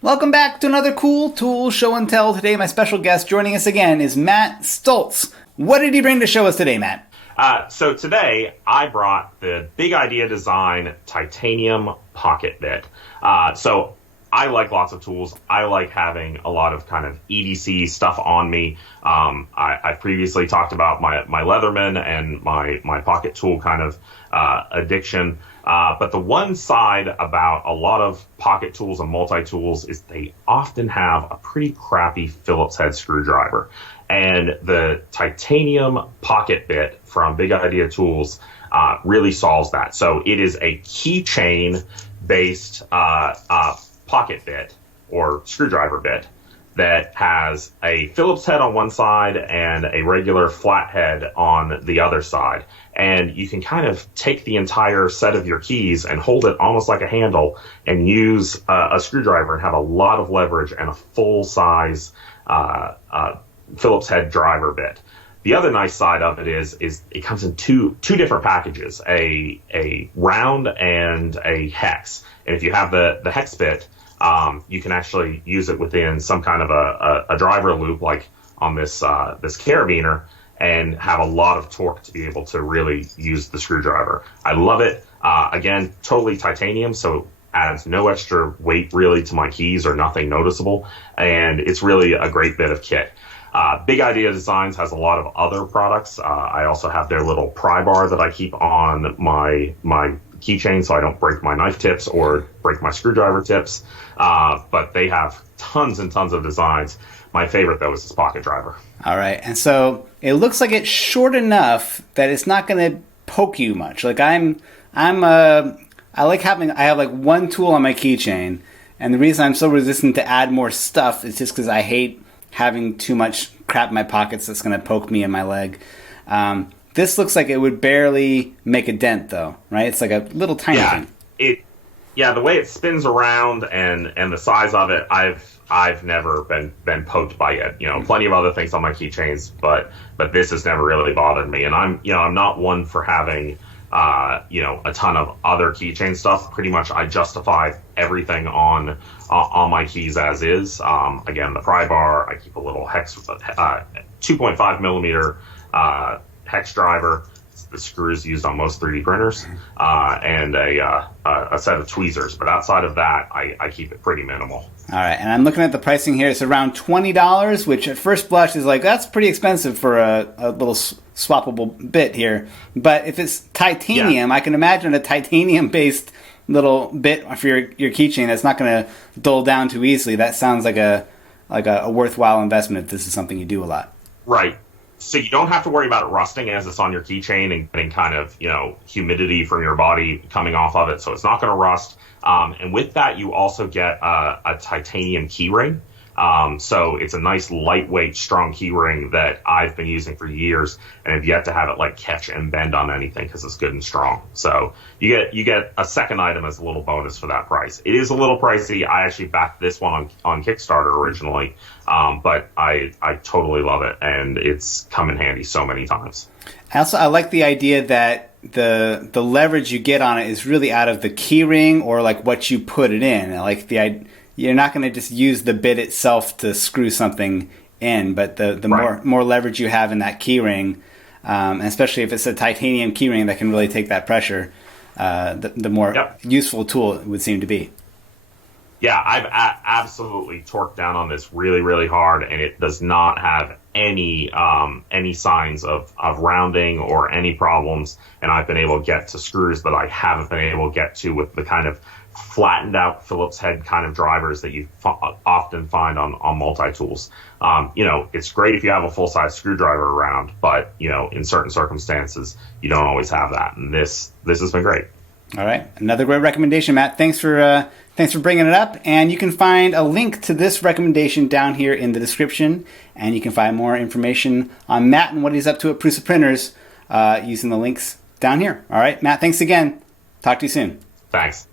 Welcome back to another cool tool show and tell. Today my special guest joining us again is Matt Stultz. What did he bring to show us today, Matt? So today I brought the Big Idea Design titanium pocket bit. So I like lots of tools. I like having a lot of kind of EDC stuff on me. I previously talked about my Leatherman and my pocket tool kind of addiction. But the one side about a lot of pocket tools and multi-tools is they often have a pretty crappy Phillips head screwdriver. And the titanium pocket bit from Big Idea Tools really solves that. So it is a keychain based pocket bit or screwdriver bit that has a Phillips head on one side and a regular flathead on the other side. And you can kind of take the entire set of your keys and hold it almost like a handle and use a screwdriver and have a lot of leverage and a full size Phillips head driver bit. The other nice side of it is it comes in two different packages, a round and a hex. And if you have the hex bit, you can actually use it within some kind of a driver loop, like on this carabiner, and have a lot of torque to be able to really use the screwdriver. I love it. Again, totally titanium, so adds no extra weight really to my keys or nothing noticeable, and it's really a great bit of kit. Big Idea Designs has a lot of other products. I also have their little pry bar that I keep on my keychain so I don't break my knife tips or break my screwdriver tips. But they have tons and tons of designs. My favorite, though, is this pocket driver. All right. And so it looks like it's short enough that it's not going to poke you much. Like I have like one tool on my keychain, and the reason I'm so resistant to add more stuff is just because I hate having too much crap in my pockets that's going to poke me in my leg. This looks like it would barely make a dent, though, right? It's like a little tiny thing. The way it spins around and the size of it, I've never been poked by it. You know, plenty of other things on my keychains, but this has never really bothered me. And I'm not one for having a ton of other keychain stuff. Pretty much I justify everything on my keys as is. Again, the pry bar, I keep a little hex 2.5 millimeter hex driver. The screws used on most 3D printers, and a set of tweezers. But outside of that, I keep it pretty minimal. All right, and I'm looking at the pricing here. It's around $20, which at first blush is like, that's pretty expensive for a little swappable bit here. But if it's titanium, I can imagine a titanium-based little bit for your keychain that's not going to dull down too easily. That sounds like a worthwhile investment if this is something you do a lot. Right. So you don't have to worry about it rusting as it's on your keychain and getting kind of, humidity from your body coming off of it. So it's not going to rust. And with that, you also get a titanium keyring. So it's a nice, lightweight, strong keyring that I've been using for years and have yet to have it catch and bend on anything because it's good and strong. So you get a second item as a little bonus for that price. It is a little pricey. I actually backed this one on Kickstarter originally, but I totally love it, and it's come in handy so many times. Also, I like the idea that the leverage you get on it is really out of the keyring or what you put it in. I like the you're not going to just use the bit itself to screw something in, but the right. more leverage you have in that keyring, and especially if it's a titanium keyring that can really take that pressure, the more useful tool it would seem to be. Yeah, I've absolutely torqued down on this really, really hard, and it does not have any signs of rounding or any problems. And I've been able to get to screws that I haven't been able to get to with the kind of flattened out Phillips head kind of drivers that you often find on multi-tools. It's great if you have a full-size screwdriver around, but, in certain circumstances, you don't always have that. And this has been great. All right. Another great recommendation, Matt. Thanks for bringing it up. And you can find a link to this recommendation down here in the description. And you can find more information on Matt and what he's up to at Prusa Printers using the links down here. All right, Matt, thanks again. Talk to you soon. Thanks.